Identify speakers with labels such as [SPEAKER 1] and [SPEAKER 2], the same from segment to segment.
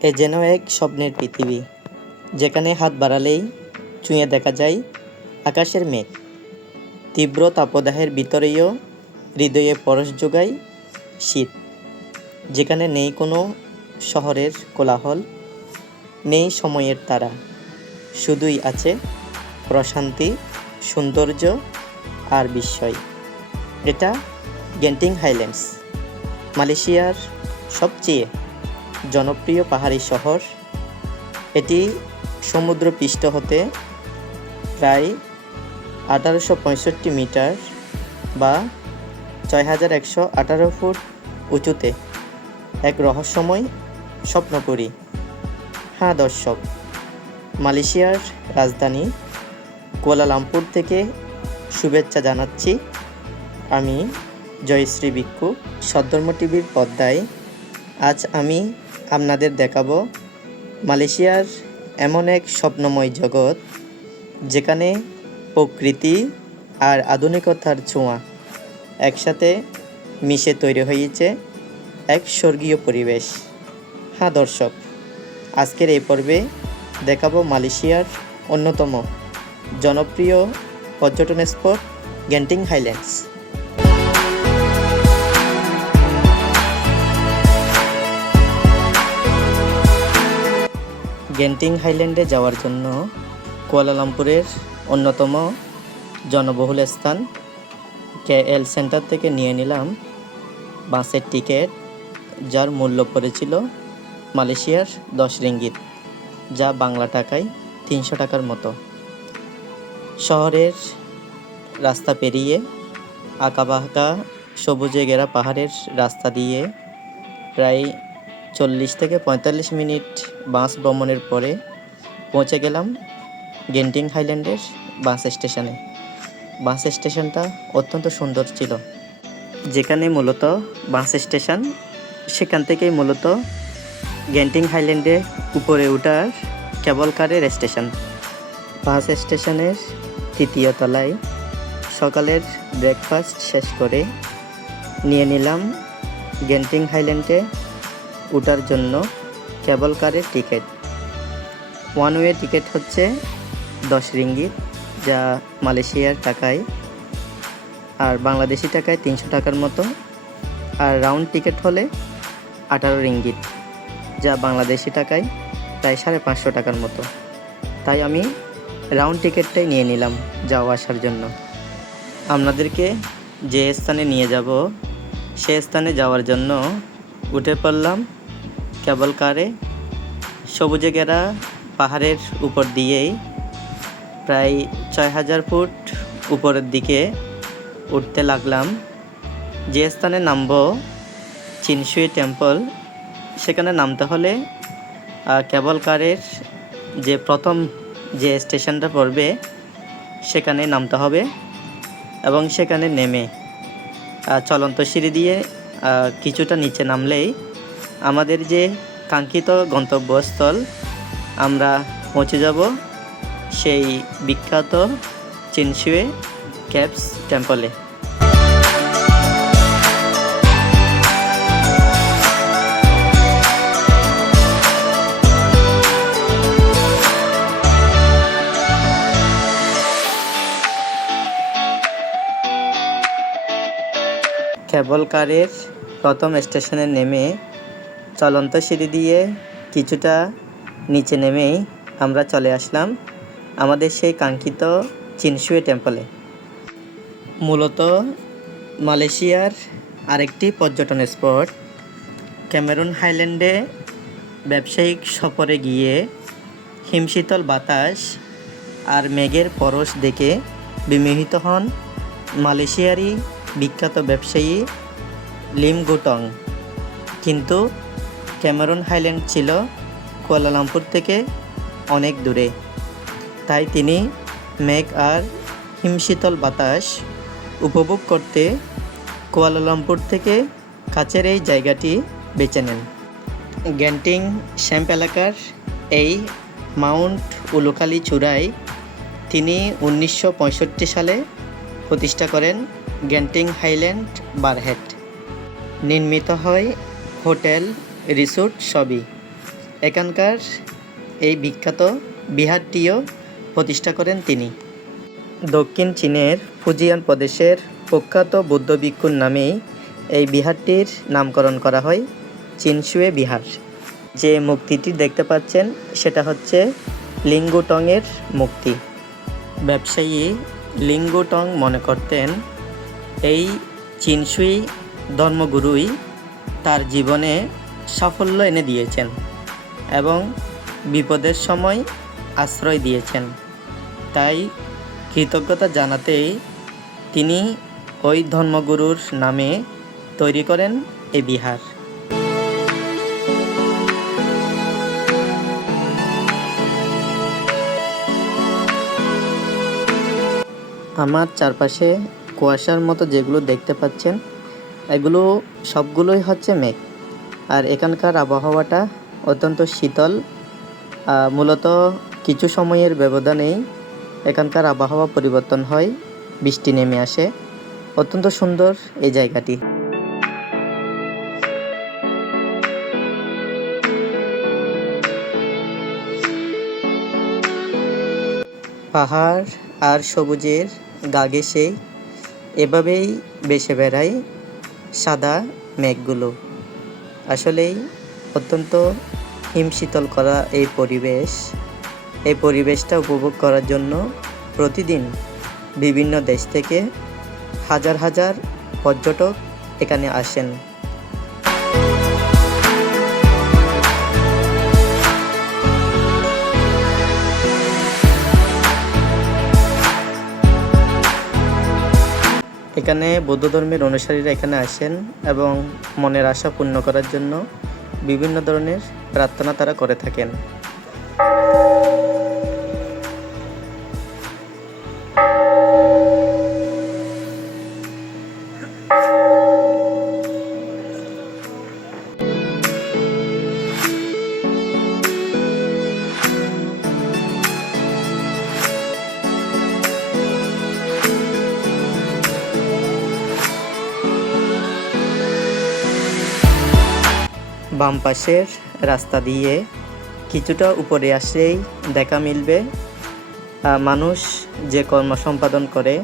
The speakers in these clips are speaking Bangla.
[SPEAKER 1] এ যেন এক স্বপ্নের পৃথিবী, যেখানে হাত বাড়ালেই চুঁয়ে দেখা যায় আকাশের মেঘ। তীব্র তাপদাহের ভিতরেও হৃদয়ে পরশ যোগায় শীত, যেখানে নেই কোনো শহরের কোলাহল, নেই সময়ের তারা, শুধুই আছে প্রশান্তি, সৌন্দর্য আর বিস্ময়। এটা গেন্টিং হাইল্যান্ডস, মালয়েশিয়ার সবচেয়ে জনপ্রিয় পাহাড়ি শহর। এটি সমুদ্র পৃষ্ঠ হতে প্রায় আঠারোশো পঁয়ষট্টি মিটার বা ছয় হাজার একশো আঠারো ফুট উঁচুতে এক রহস্যময় স্বপ্নপুরী। হ্যাঁ দর্শক, মালয়েশিয়ার রাজধানী কুয়ালালামপুর থেকে শুভেচ্ছা জানাচ্ছি। আমি জয়শ্রী ভিক্ষু, সদ্ধর্ম টিভির পর্দায়। আজ আমি আপনাদের দেখাবো মালয়েশিয়ার এমন এক স্বপ্নময় জগৎ, যেখানে প্রকৃতি আর আধুনিকতার ছোঁয়া একসাথে মিশে তৈরি হয়েছে এক স্বর্গীয় পরিবেশ। হ্যাঁ দর্শক, আজকের এই পর্বে দেখাবো মালয়েশিয়ার অন্যতম জনপ্রিয় পর্যটন স্পট গেন্টিং হাইল্যান্ডস। গেন্টিং হাইল্যান্ডে যাওয়ার জন্য কুয়ালালামপুরের অন্যতম জনবহুল স্থান। কেএল সেন্টার থেকে নিয়ে নিলাম বাসের টিকিট, যার মূল্য পড়েছিল মালয়েশিয়ার দশ রিঙ্গিত, যা বাংলা টাকায় তিনশো টাকার মতো। শহরের রাস্তা পেরিয়ে আঁকা বাঁকা সবুজে ঘেরা পাহাড়ের রাস্তা দিয়ে প্রায় চল্লিশ থেকে পঁয়তাল্লিশ মিনিট বাস ভ্রমণের পরে পৌঁছে গেলাম গেন্টিং হাইল্যান্ডের বাস স্টেশনে। বাস স্টেশনটা অত্যন্ত সুন্দর ছিল। যেখানে মূলত বাস স্টেশন, সেখান থেকেই মূলত গেন্টিং হাইল্যান্ডে উপরে ওঠার কেবল কারের স্টেশন। বাস স্টেশনের তৃতীয় তলায় সকালের ব্রেকফাস্ট শেষ করে নিয়ে নিলাম গেন্টিং হাইল্যান্ডে ওঠার জন্য কেবল কারের টিকিট। ওয়ান ওয়ে টিকিট হচ্ছে দশ রিঙ্গিত, যা মালয়েশিয়ার টাকায় আর বাংলাদেশি টাকায় তিনশো টাকার মতো। আর রাউন্ড টিকিট হলে আঠারো রিঙ্গিত, যা বাংলাদেশি টাকায় প্রায় সাড়ে পাঁচশো টাকার মতো। তাই আমি রাউন্ড টিকিটটাই নিয়ে নিলাম যাওয়া আসার জন্য। আপনাদেরকে যে স্থানে নিয়ে যাব, সে স্থানে যাওয়ার জন্য উঠে পড়লাম কেবল কারে, সবুজে ঘেরা পাহাড়ের উপর দিয়েই প্রায় ছয় হাজার ফুট উপরের দিকে উঠতে লাগলাম। যে স্থানে নামব, চিনসুই টেম্পল, সেখানে নামতে হলে কেবল কারের যে প্রথম যে স্টেশনটা পড়বে, সেখানে নামতে হবে এবং সেখানে নেমে চলন্ত সিঁড়ি দিয়ে কিছুটা নিচে নামলেই আমাদের যে কাঙ্ক্ষিত গন্তব্যস্থল, আমরা পৌঁছে যাব সেই বিখ্যাত চিনসুয়ে ক্যাপস টেম্পলে। কেবল কারের প্রথম স্টেশনে নেমে চলন্ত সিঁড়ি দিয়ে কিছুটা নিচে নেমেই আমরা চলে আসলাম আমাদের সেই কাঙ্ক্ষিত চিনসুয়ে টেম্পলে মূলত মালয়েশিয়ার আরেকটি পর্যটন স্পট, ক্যামেরুন হাইল্যান্ডে ব্যবসায়িক সফরে গিয়ে হিমশীতল বাতাস আর মেঘের পরশ দেখে বিমোহিত হন মালয়েশিয়ারই বিখ্যাত ব্যবসায়ী লিম গুটং। কিন্তু ক্যামেরন হাইল্যান্ড ছিল কুয়ালালামপুর থেকে অনেক দূরে। তাই তিনি মেঘ আর হিমশীতল বাতাস উপভোগ করতে কুয়ালালামপুর থেকে কাছের এই জায়গাটি বেছে নেন। গ্যান্টিং শ্যাম্প এলাকার এই মাউন্ট উলুখালি চূড়ায় তিনি উনিশশো পঁয়ষট্টি সালে প্রতিষ্ঠা করেন গ্যান্টিং হাইল্যান্ড বারহেট। নির্মিত হয় হোটেল রিসোর্ট সবই। এখানকার এই বিখ্যাত বিহারটিও প্রতিষ্ঠা করেন তিনি। দক্ষিণ চীনের ফুজিয়ান প্রদেশের প্রখ্যাত বৌদ্ধ ভিক্ষুর নামেই এই বিহারটির নামকরণ করা হয় চিনসুয়ে বিহার। যে মুক্তিটি দেখতে পাচ্ছেন, সেটা হচ্ছে লিঙ্গুটংয়ের মুক্তি ব্যবসায়ী লিঙ্গুটং মনে করতেন, এই চিনসুই ধর্মগুরুই তার জীবনে সাফল্য এনে দিয়েছেন এবং বিপদের সময় আশ্রয় দিয়েছেন। তাই কৃতজ্ঞতা জানাতেই তিনি ওই ধর্মগুরুর নামে তৈরি করেন এ বিহার। আমার চারপাশে কুয়াশার মতো যেগুলো দেখতে পাচ্ছেন, এগুলো সবগুলোই হচ্ছে মেঘ। আর এখানকার আবহাওয়াটা অত্যন্ত শীতল। মূলত কিছু সময়ের ব্যবধানেই এখানকার আবহাওয়া পরিবর্তন হয়, বৃষ্টি নেমে আসে। অত্যন্ত সুন্দর এই জায়গাটি। পাহাড় আর সবুজের গা ঘেঁষে এভাবেই বেসে বেড়ায় সাদা মেঘগুলো। আসলেই অত্যন্ত হিমশীতল করা এই পরিবেশ। এই পরিবেশটা উপভোগ করার জন্য প্রতিদিন বিভিন্ন দেশ থেকে হাজার হাজার পর্যটক এখানে আসেন। এখানে বৌদ্ধ ধর্মের অনুসারীরা এখানে আসেন এবং মনের আশা পূর্ণ করার জন্য বিভিন্ন ধরনের প্রার্থনা তারা করে থাকেন। বাম পাশের রাস্তা দিয়ে কিছুটা উপরে আসলেই দেখা মিলবে। মানুষ যে কর্ম সম্পাদন করে,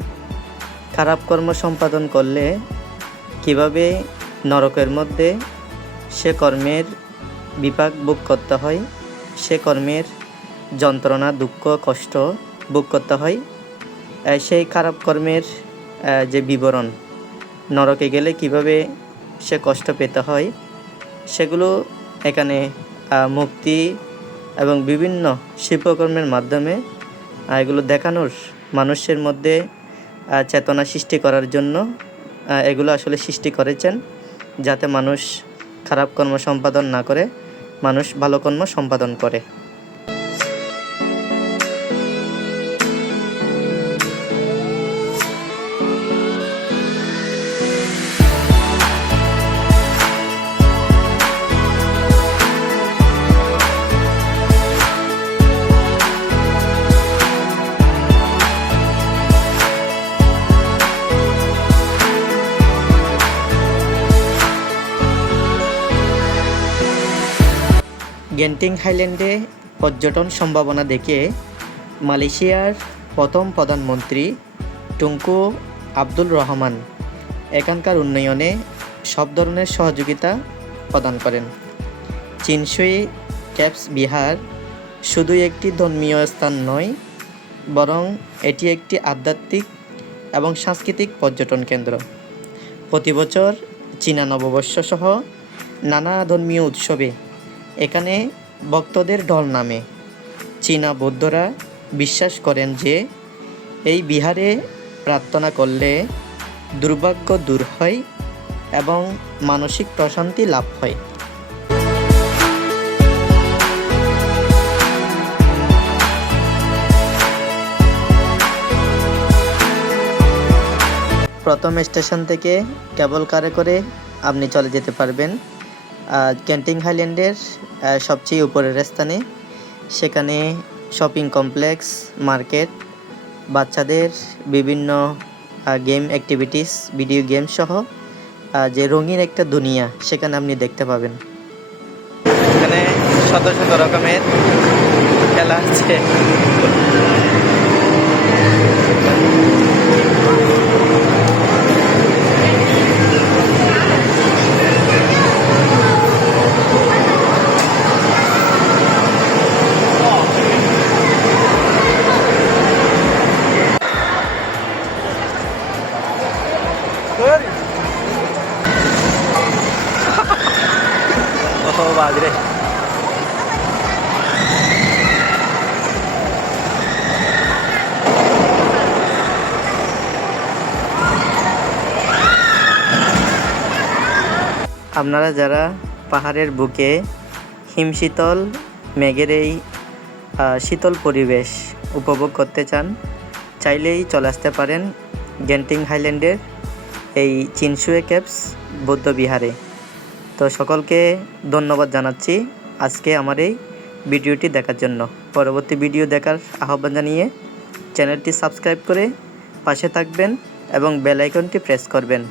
[SPEAKER 1] খারাপ কর্ম সম্পাদন করলে কীভাবে নরকের মধ্যে সে কর্মের বিপাক ভোগ করতে হয়, সে কর্মের যন্ত্রণা, দুঃখ, কষ্ট ভোগ করতে হয় সেই খারাপ কর্মের যে বিবরণ, নরকে গেলে কীভাবে সে কষ্ট পেতে হয় সেগুলো এখানে মুক্তি এবং বিভিন্ন শিল্পকর্মের মাধ্যমে এগুলো দেখানোর মানুষের মধ্যে চেতনা সৃষ্টি করার জন্য এগুলো আসলে সৃষ্টি করেছেন যাতে মানুষ খারাপ কর্ম সম্পাদন না করে, মানুষ ভালো কর্ম সম্পাদন করে। গেন্টিং হাইল্যান্ডে পর্যটন সম্ভাবনা দেখে মালয়েশিয়ার প্রথম প্রধানমন্ত্রী টুঙ্কু আব্দুল রহমান এখানকার উন্নয়নে সব ধরনের সহযোগিতা প্রদান করেন। চিনসুই, ক্যাপস বিহার শুধু একটি ধর্মীয় স্থান নয়, বরং এটি একটি আধ্যাত্মিক এবং সাংস্কৃতিক পর্যটন কেন্দ্র। প্রতি বছর চীনা নববর্ষ সহ নানা ধর্মীয় উৎসবে এখানে ভক্তদের ঢল নামে। চীনা বৌদ্ধরা বিশ্বাস করেন যে, এই বিহারে প্রার্থনা করলে দুর্ভাগ্য দূর হয় এবং মানসিক প্রশান্তি লাভ হয়। প্রথম স্টেশন থেকে কেবল কারে করে আপনি চলে যেতে পারবেন। ক্যান্টিং হাইল্যান্ডের সবচেয়ে উপরের স্থানে। সেখানে শপিং কমপ্লেক্স, মার্কেট, বাচ্চাদের বিভিন্ন গেম অ্যাক্টিভিটিস, ভিডিও গেম সহ যে রঙিন একটা দুনিয়া, সেখানে আপনি দেখতে পাবেন। এখানে শত শত রকমের খেলা আছে। আপনারা যারা পাহাড়ের বুকে হিমশীতল মেঘের এই শীতল পরিবেশ উপভোগ করতে চান, চাইলেই চলে আসতে পারেন গেন্টিং হাইল্যান্ডের এই চিনসুয়ে ক্যাপস বৌদ্ধ বিহারে। তো সকলকে ধন্যবাদ জানাচ্ছি আজকে আমার এই ভিডিওটি দেখার জন্য। পরবর্তী ভিডিও দেখার আহ্বান জানিয়ে চ্যানেলটি সাবস্ক্রাইব করে পাশে থাকবেন এবং বেল আইকনটি প্রেস করবেন।